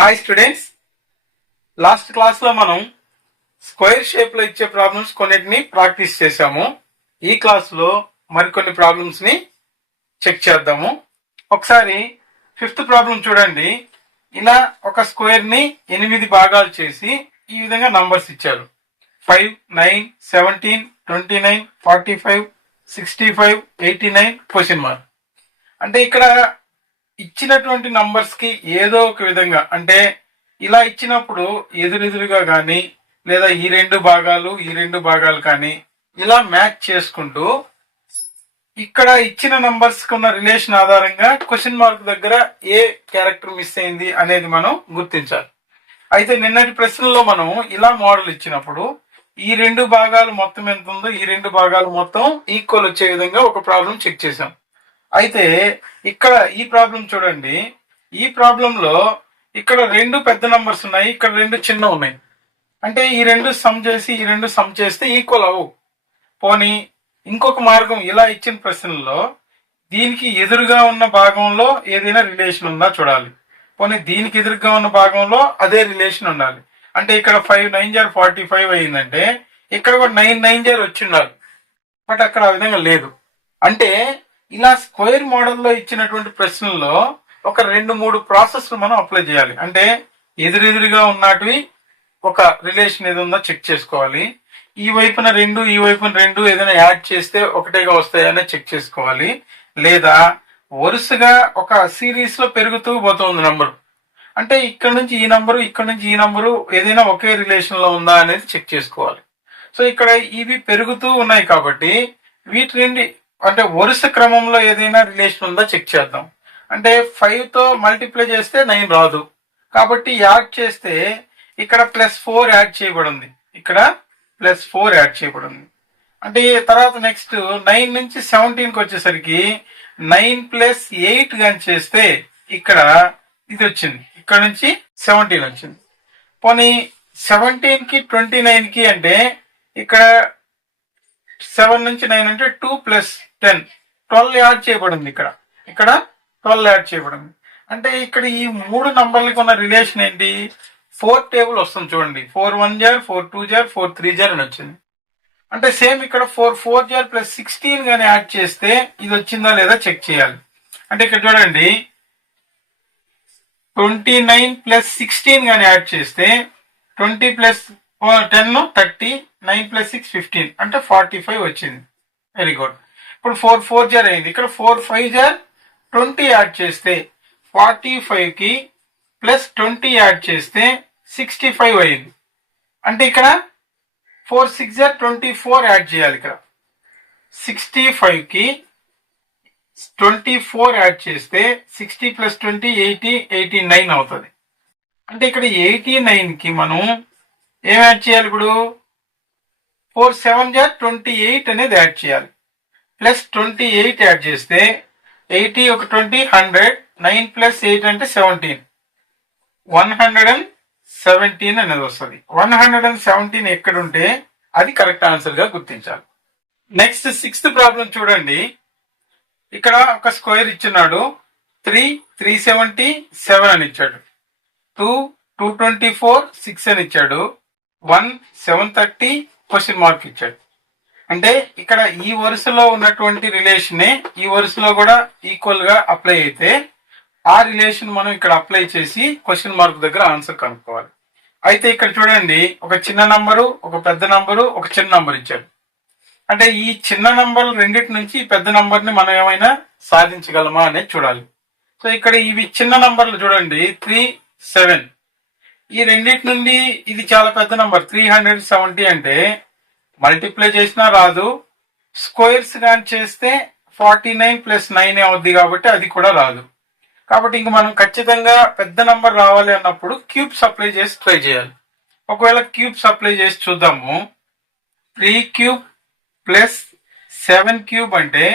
Hi students, last class లో మనం square shape లో ఇచ్చే ప్రాబ్లమ్స్ కొన్నిటిని ప్రాక్టీస్ చేశాము. ఈ క్లాస్ లో మరికొన్ని ప్రాబ్లమ్స్ ని చెక్ చేద్దాము. ఒకసారి ఫిఫ్త్ ప్రాబ్లం చూడండి. ఇలా ఒక స్క్వేర్ ని 8 భాగాలు చేసి ఈ విధంగా నంబర్స్ ఇచ్చారు. 5, 9, 17, 29, 45, 65, 89 క్వశ్చన్ మార్క్. అంటే ఇక్కడ ఇచ్చినటువంటి నంబర్స్ కి ఏదో ఒక విధంగా, అంటే ఇలా ఇచ్చినప్పుడు ఎదురెదురుగా కానీ లేదా ఈ రెండు భాగాలు కానీ ఇలా మ్యాచ్ చేసుకుంటూ ఇక్కడ ఇచ్చిన నంబర్స్ కు ఉన్న రిలేషన్ ఆధారంగా క్వశ్చన్ మార్క్ దగ్గర ఏ క్యారెక్టర్ మిస్ అయింది అనేది మనం గుర్తించాలి. అయితే నిన్నటి ప్రశ్నలో మనం ఇలా మోడల్ ఇచ్చినప్పుడు ఈ రెండు భాగాలు మొత్తం ఎంత ఉందో ఈ రెండు భాగాలు మొత్తం ఈక్వల్ వచ్చే విధంగా ఒక ప్రాబ్లం చెక్ చేసాం. అయితే ఇక్కడ ఈ ప్రాబ్లం చూడండి. ఈ ప్రాబ్లంలో ఇక్కడ రెండు పెద్ద నంబర్స్ ఉన్నాయి, ఇక్కడ రెండు చిన్న ఉన్నాయి. అంటే ఈ రెండు సమ్ చేసి ఈ రెండు సమ్ చేస్తే ఈక్వల్ అవ్వు. పోనీ ఇంకొక మార్గం, ఇలా ఇచ్చిన ప్రశ్నల్లో దీనికి ఎదురుగా ఉన్న భాగంలో ఏదైనా రిలేషన్ ఉందా చూడాలి. పోనీ దీనికి ఎదురుగా ఉన్న భాగంలో అదే రిలేషన్ ఉండాలి. అంటే ఇక్కడ 5 9 jar 45 అయిందంటే ఇక్కడ కూడా 9 9 jar వచ్చి ఉండాలి. బట్ అక్కడ ఆ విధంగా లేదు. అంటే ఇలా స్క్వేర్ మోడల్లో ఇచ్చినటువంటి ప్రశ్నల్లో ఒక 2-3 ప్రాసెస్లు మనం అప్లై చేయాలి. అంటే ఎదురెదురుగా ఉన్నటివి ఒక రిలేషన్ ఏది ఉందో చెక్ చేసుకోవాలి. ఈ వైపున రెండు ఈ వైపున రెండు ఏదైనా యాడ్ చేస్తే ఒకటేగా వస్తాయని చెక్ చేసుకోవాలి. లేదా వరుసగా ఒక సిరీస్ లో పెరుగుతూ పోతుంది నంబరు. అంటే ఇక్కడ నుంచి ఈ నంబరు ఇక్కడ నుంచి ఈ నంబరు ఏదైనా ఒకే రిలేషన్ లో ఉందా అనేది చెక్ చేసుకోవాలి. సో ఇక్కడ ఇవి పెరుగుతూ ఉన్నాయి కాబట్టి వీటి నుండి అంటే వరుస క్రమంలో ఏదైనా రిలేషన్ ఉందా చెక్ చేద్దాం. అంటే 5 తో మల్టిప్లై చేస్తే 9 రాదు, కాబట్టి యాడ్ చేస్తే ఇక్కడ +4 యాడ్ చేయబడింది, ఇక్కడ +4 యాడ్ చేయబడింది. అంటే తర్వాత నెక్స్ట్ 9 నుంచి 17కి వచ్చేసరికి 9 + 8 కానీ చేస్తే ఇక్కడ ఇది వచ్చింది, ఇక్కడ నుంచి 17 వచ్చింది. పోనీ 17కి 29కి అంటే ఇక్కడ 7 నుంచి 9 అంటే 2 + 10 12 యాడ్ చేయబడింది, ఇక్కడ 12 యాడ్ చేయబడింది. అంటే ఇక్కడ ఈ మూడు నంబర్లకు ఉన్న రిలేషన్ ఏంటి? 4 టేబుల్ వస్తుంది చూడండి. 4 1 jar 4 2 jar 4 3 jar అని వచ్చింది. అంటే సేమ్ ఇక్కడ 4 4 jar + 16 గానీ యాడ్ చేస్తే ఇది వచ్చిందా లేదా చెక్ చేయాలి. అంటే ఇక్కడ చూడండి 29 + 16 గానీ యాడ్ చేస్తే 20 + 10 30, 9 + 6 15 అంటే 45 వచ్చింది. Very good. ఇప్పుడు 4 4 jar అయింది. ఇక్కడ 4 5 jar 20 యాడ్ చేస్తే 45కి +20 యాడ్ చేస్తే 65 అయింది. అంటే ఇక్కడ 4 6 jar 24 యాడ్ చేయాలి. ఇక్కడ 65కి 24 యాడ్ చేస్తే 60 + 20 80 89 అవుతుంది. అంటే ఇక్కడ 89కి మనం ఏం యాడ్ చేయాలి? ఇప్పుడు 4 7 jar 28 అనేది యాడ్ చేయాలి. +28 యాడ్ చేస్తే 80 ఒక 20 100, 9 + 8 అంటే 17, 117 అనేది వస్తుంది. 117 ఎక్కడుంటే అది కరెక్ట్ ఆన్సర్ గా గుర్తించాలి. నెక్స్ట్ 6th ప్రాబ్లం చూడండి. ఇక్కడ ఒక స్క్వేర్ ఇచ్చినాడు. 3 370 7 అని ఇచ్చాడు. 2 224 6 అని ఇచ్చాడు. 1 730 క్వశ్చన్ మార్క్ ఇచ్చాడు. అంటే ఇక్కడ ఈ వరుసలో ఉన్నటువంటి రిలేషనే ఈ వరుసలో కూడా ఈక్వల్ గా అప్లై అయితే ఆ రిలేషన్ మనం ఇక్కడ అప్లై చేసి క్వశ్చన్ మార్క్ దగ్గర ఆన్సర్ కనుక్కోవాలి. అయితే ఇక్కడ చూడండి, ఒక చిన్న నంబరు ఒక పెద్ద నంబరు ఒక చిన్న నంబర్ ఇచ్చాడు. అంటే ఈ చిన్న నంబర్ రెండింటి నుంచి ఈ పెద్ద నంబర్ ని మనం ఏమైనా సాధించగలమా అనేది చూడాలి. సో ఇక్కడ ఇవి చిన్న నంబర్లు చూడండి 3 7. ఈ రెండింటి నుండి ఇది చాలా పెద్ద నంబర్ 370 అంటే మల్టిప్లై చేసినా రాదు. స్క్వేర్స్ కానీ చేస్తే 49 + 9 అవుద్ది కాబట్టి అది కూడా రాదు. కాబట్టి ఇంక మనం ఖచ్చితంగా పెద్ద నంబర్ రావాలి అన్నప్పుడు క్యూబ్స్ అప్లై చేసి ట్రై చేయాలి. ఒకవేళ క్యూబ్స్ అప్లై చేసి చూద్దాము. 3 cube + 7 cube అంటే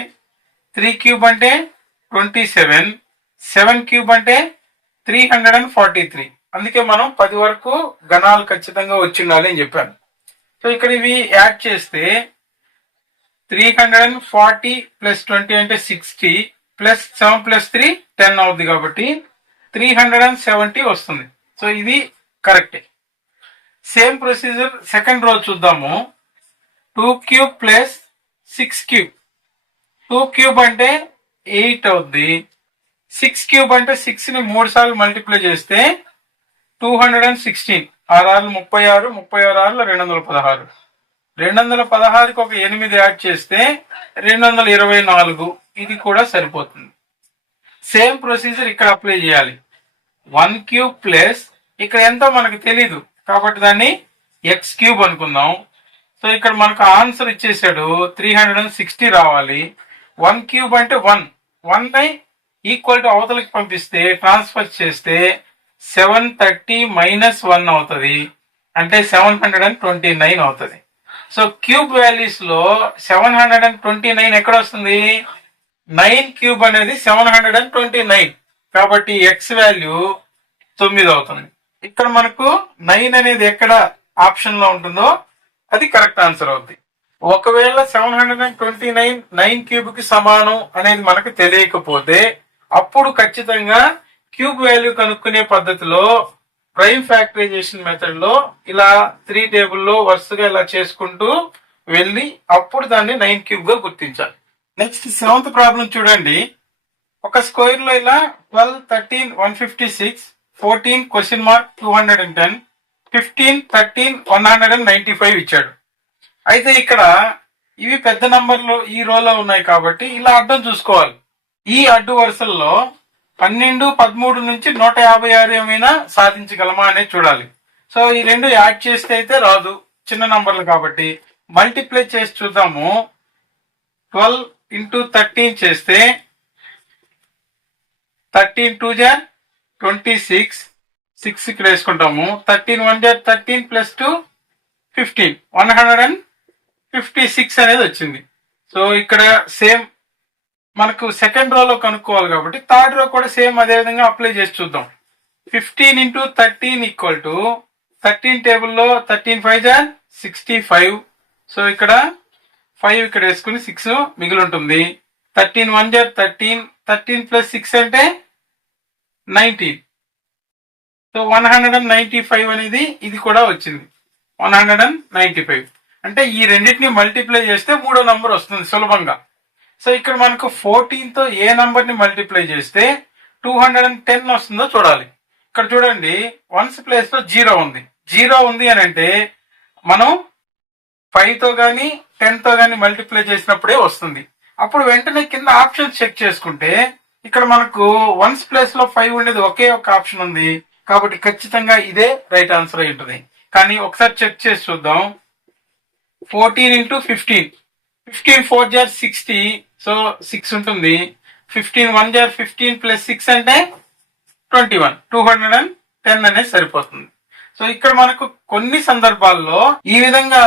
3 cube అంటే 27, 7 cube అంటే 343. అందుకే మనం 10 వరకు గణాలు ఖచ్చితంగా వచ్చిండాలి అని చెప్పాను. సో ఇక్కడ ఇవి యాడ్ చేస్తే 340 + 20 అంటే 60 +7 + 3 10 అవుద్ది కాబట్టి 370 వస్తుంది. సో ఇది కరెక్టే. సేమ్ ప్రొసీజర్ సెకండ్ రో చూద్దాము. 2 క్యూబ్ ప్లస్ 6 క్యూబ్. 2 క్యూబ్ అంటే 8 అవుద్ది. 6 క్యూబ్ అంటే 6 ని 3 సార్లు మల్టిప్లై చేస్తే 216. 6 ఆర్లు 36, 36 ఆర్లు 216. 216కి ఒక 8 యాడ్ చేస్తే 224. ఇది కూడా సరిపోతుంది. సేమ్ ప్రొసీజర్ ఇక్కడ అప్లై చేయాలి. 1 క్యూబ్ ప్లస్ ఇక్కడ ఎంతో మనకు తెలీదు కాబట్టి దాన్ని ఎక్స్ క్యూబ్ అనుకుందాం. సో ఇక్కడ మనకు ఆన్సర్ ఇచ్చేసాడు 360 రావాలి. 1 క్యూబ్ అంటే 1 ఈక్వల్ టు అవతలకి పంపిస్తే ట్రాన్స్ఫర్ చేస్తే 730 మైనస్ 1 అవుతుంది, అంటే 729 అవుతుంది. సో క్యూబ్ వాల్యూస్ లో 729 ఎక్కడ వస్తుంది? 9 క్యూబ్ అనేది 729 కాబట్టి ఎక్స్ వాల్యూ 9 అవుతుంది. ఇక్కడ మనకు 9 అనేది ఎక్కడ ఆప్షన్ లో ఉంటుందో అది కరెక్ట్ ఆన్సర్ అవుతుంది. ఒకవేళ 729 9 క్యూబ్ కి సమానం అనేది మనకు తెలియకపోతే అప్పుడు ఖచ్చితంగా క్యూబ్ వాల్యూ కనుక్కునే పద్ధతిలో ప్రైమ్ ఫ్యాక్టరైజేషన్ మెథడ్ లో ఇలా 3 టేబుల్లో వరుసగా ఇలా చేసుకుంటూ వెళ్ళి అప్పుడు దాన్ని 9 క్యూబ్ గా గుర్తించాలి. నెక్స్ట్ 7th ప్రాబ్లం చూడండి. ఒక స్క్వేర్ లో ఇలా 12, 13, 156, 14 క్వశ్చన్ మార్క్ 210, 15, 13, 195 ఇచ్చాడు. అయితే ఇక్కడ ఇవి పెద్ద నంబర్లు ఈ రోలో ఉన్నాయి కాబట్టి ఇలా అడ్డం చూసుకోవాలి. ఈ అడ్డు వరుసల్లో 12, 13 నుంచి 156 ఏమైనా సాధించగలమా అనేది చూడాలి. సో ఈ రెండు యాడ్ చేస్తే అయితే రాదు, చిన్న నంబర్లు కాబట్టి. మల్టిప్లై చేసి చూద్దాము. 12 ఇంటూ 13 చేస్తే 13 2 జా 26, 6 ఇక్కడ వేసుకుంటాము. 13 1 జా 13 ప్లస్ 2 15, 156 అనేది వచ్చింది. సో ఇక్కడ సేమ్ మనకు సెకండ్ రోలో కనుక్కోవాలి కాబట్టి థర్డ్ రో కూడా సేమ్ అదే విధంగా అప్లై చేసి చూద్దాం. 15 ఇంటూ 13 ఈక్వల్ టు 13 టేబుల్లో 13 5 జా 65. సో ఇక్కడ 5 ఇక్కడ వేసుకుని 6 మిగిలి ఉంటుంది. 13 1 జా 13, 13 ప్లస్ 6 అంటే 19. సో 195 అనేది ఇది కూడా వచ్చింది. 195 అంటే ఈ రెండింటిని మల్టిప్లై చేస్తే మూడో నంబర్ వస్తుంది సులభంగా. సో ఇక్కడ మనకు 14 తో ఏ నంబర్ ని మల్టిప్లై చేస్తే 210 వస్తుందో చూడాలి. ఇక్కడ చూడండి, 1's ప్లేస్ లో 0 ఉంది. 0 ఉంది అని అంటే మనం 5 తో గానీ 10 తో గానీ మల్టిప్లై చేసినప్పుడే వస్తుంది. అప్పుడు వెంటనే కింద ఆప్షన్స్ చెక్ చేసుకుంటే ఇక్కడ మనకు 1's ప్లేస్ లో 5 ఉండేది ఒకే ఒక ఆప్షన్ ఉంది కాబట్టి ఖచ్చితంగా ఇదే రైట్ ఆన్సర్ అయి ఉంటుంది. కానీ ఒకసారి చెక్ చేసి చూద్దాం. 14 ఇంటూ 15, 15 4 జా 60, సో 6 ఉంటుంది. 15 1 జా 15 ప్లస్ 6 అంటే 21, 210 అనేది సరిపోతుంది. సో ఇక్కడ మనకు కొన్ని సందర్భాల్లో ఈ విధంగా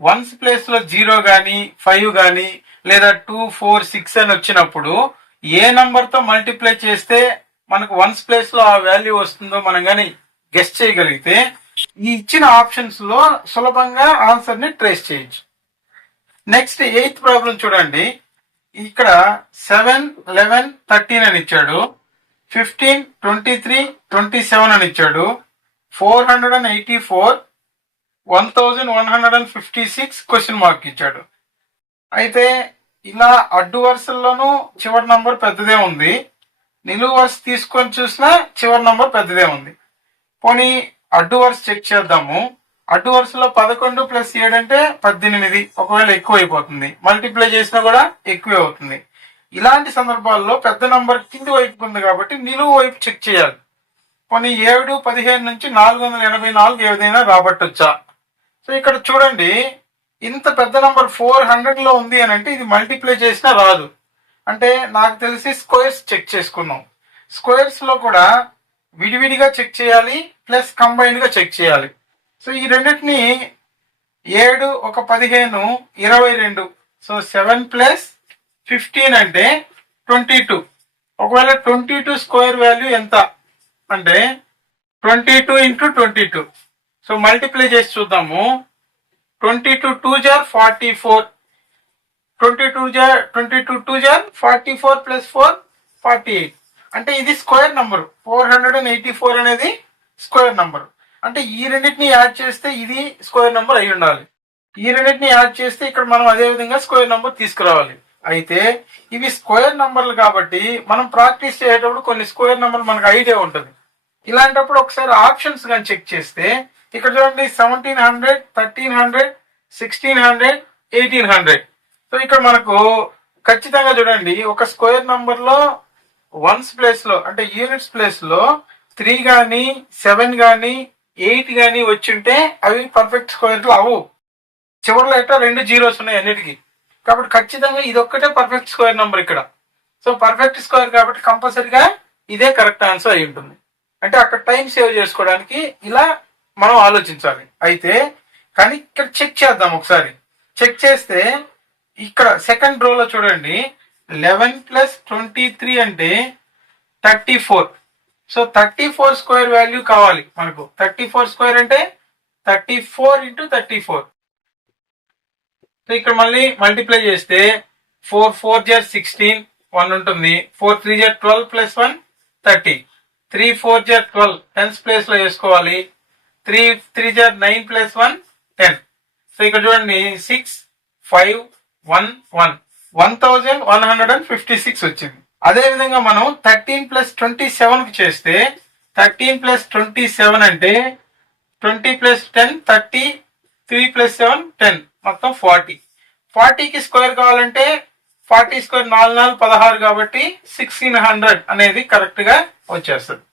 1's ప్లేస్ లో 0 గానీ 5 గానీ లేదా 2 4 6 అని వచ్చినప్పుడు ఏ నంబర్ తో మల్టిప్లై చేస్తే మనకు 1's ప్లేస్ లో ఆ వాల్యూ వస్తుందో మనం గానీ గెస్ చేయగలిగితే ఈ ఇచ్చిన ఆప్షన్స్ లో సులభంగా ఆన్సర్ ని ట్రేస్ చేయొచ్చు. నెక్స్ట్ 8th ప్రాబ్లం చూడండి. ఇక్కడ 7 11 13 అని ఇచ్చాడు. 15 23 27 అని ఇచ్చాడు. 484 1156 క్వశ్చన్ మార్క్ ఇచ్చాడు. అయితే ఇలా అడ్డు వరుసల్లోనూ చివరి నంబర్ పెద్దదే ఉంది, నిలువు వరుస తీసుకొని చూసినా చివరి నంబర్ పెద్దదే ఉంది. పోనీ అడ్డు వరుస చెక్ చేద్దాము. అడ్డు వరుసలో 11 ప్లస్ 7 అంటే 18, ఒకవేళ ఎక్కువ అయిపోతుంది. మల్టిప్లై చేసినా కూడా ఎక్కువే అవుతుంది. ఇలాంటి సందర్భాల్లో పెద్ద నంబర్ కింది వైపుకు ఉంది కాబట్టి నిలువు వైపు చెక్ చేయాలి. పోనీ 7 15 నుంచి 484 ఏదైనా రాబట్టొచ్చా? సో ఇక్కడ చూడండి, ఇంత పెద్ద నంబర్ 400 లో ఉంది అని అంటే ఇది మల్టిప్లై చేసినా రాదు. అంటే నాకు తెలిసి స్క్వేర్స్ చెక్ చేసుకున్నాం. స్క్వేర్స్ లో కూడా విడివిడిగా చెక్ చేయాలి ప్లస్ కంబైన్డ్ గా చెక్ చేయాలి. సో ఈ రెండింటిని 7 ఒక 15 22. సో 7 ప్లస్ 15 అంటే 22. ఒకవేళ 22 స్క్వేర్ వాల్యూ ఎంత అంటే 22 ఇంటూ 22. సో మల్టిప్లై చేసి చూద్దాము. 22 2 జా 44, 22 2 జా 44 ప్లస్ 4 48. అంటే ఇది స్క్వేర్ నంబర్ 484 అనేది స్క్వేర్ నంబర్. అంటే ఈ రెండింటిని యాడ్ చేస్తే ఇది స్క్వేర్ నంబర్ అయి ఉండాలి. ఈ రెండింటిని యాడ్ చేస్తే ఇక్కడ మనం అదే విధంగా స్క్వేర్ నంబర్ తీసుకురావాలి. అయితే ఇవి స్క్వేర్ నంబర్లు కాబట్టి మనం ప్రాక్టీస్ చేసేటప్పుడు కొన్ని స్క్వేర్ నంబర్ మనకు ఐడియా ఉంటుంది. ఇలాంటప్పుడు ఒకసారి ఆప్షన్స్ కానీ చెక్ చేస్తే ఇక్కడ చూడండి 1700, 1300, 1600, 1800. సో ఇక్కడ మనకు ఖచ్చితంగా చూడండి ఒక స్క్వేర్ నంబర్ లో వన్స్ ప్లేస్ లో అంటే యూనిట్స్ ప్లేస్ లో 3 గానీ 7 గానీ 8 గానీ వచ్చింటే అవి పర్ఫెక్ట్ స్క్వేర్ లో అవు. చివరిలో ఎట్లా 2 జీరోస్ ఉన్నాయి అన్నిటికీ. కాబట్టి ఖచ్చితంగా ఇది ఒక్కటే పర్ఫెక్ట్ స్క్వేర్ నంబర్ ఇక్కడ. సో పర్ఫెక్ట్ స్క్వేర్ కాబట్టి కంపల్సరీగా ఇదే కరెక్ట్ ఆన్సర్ అయి ఉంటుంది. అంటే అక్కడ టైం సేవ్ చేసుకోవడానికి ఇలా మనం ఆలోచించాలి. అయితే కానీ ఇక్కడ చెక్ చేద్దాం ఒకసారి. చెక్ చేస్తే ఇక్కడ సెకండ్ రోలో చూడండి 11 + 23 అంటే 34. సో 34 స్క్వేర్ వాల్యూ కావాలి మనకు. 34 స్క్వేర్ అంటే 34 × 34. సో ఇక్కడ మళ్ళీ మల్టిప్లై చేస్తే 4 4 = 16, 1 ఉంటుంది. 4 3 = 12 + 1 30. 3 4 = 12 టెన్స్ ప్లేస్ లో వేసుకోవాలి. 3 3 = 9 + 1 10. సో ఇక్కడ చూడండి 6 5 1 1 1156 వచ్చింది. అదే విధంగా మనం 13 + 27 కి చేస్తే 13 + 27 అంటే 20 + 10 30, 3 + 7 10 మొత్తం 40. 40కి స్క్వేర్ కావాలంటే 40 స్క్వేర్ 4 4 16 కాబట్టి 1600 అనేది కరెక్ట్ గా వచ్చేస్తుంది.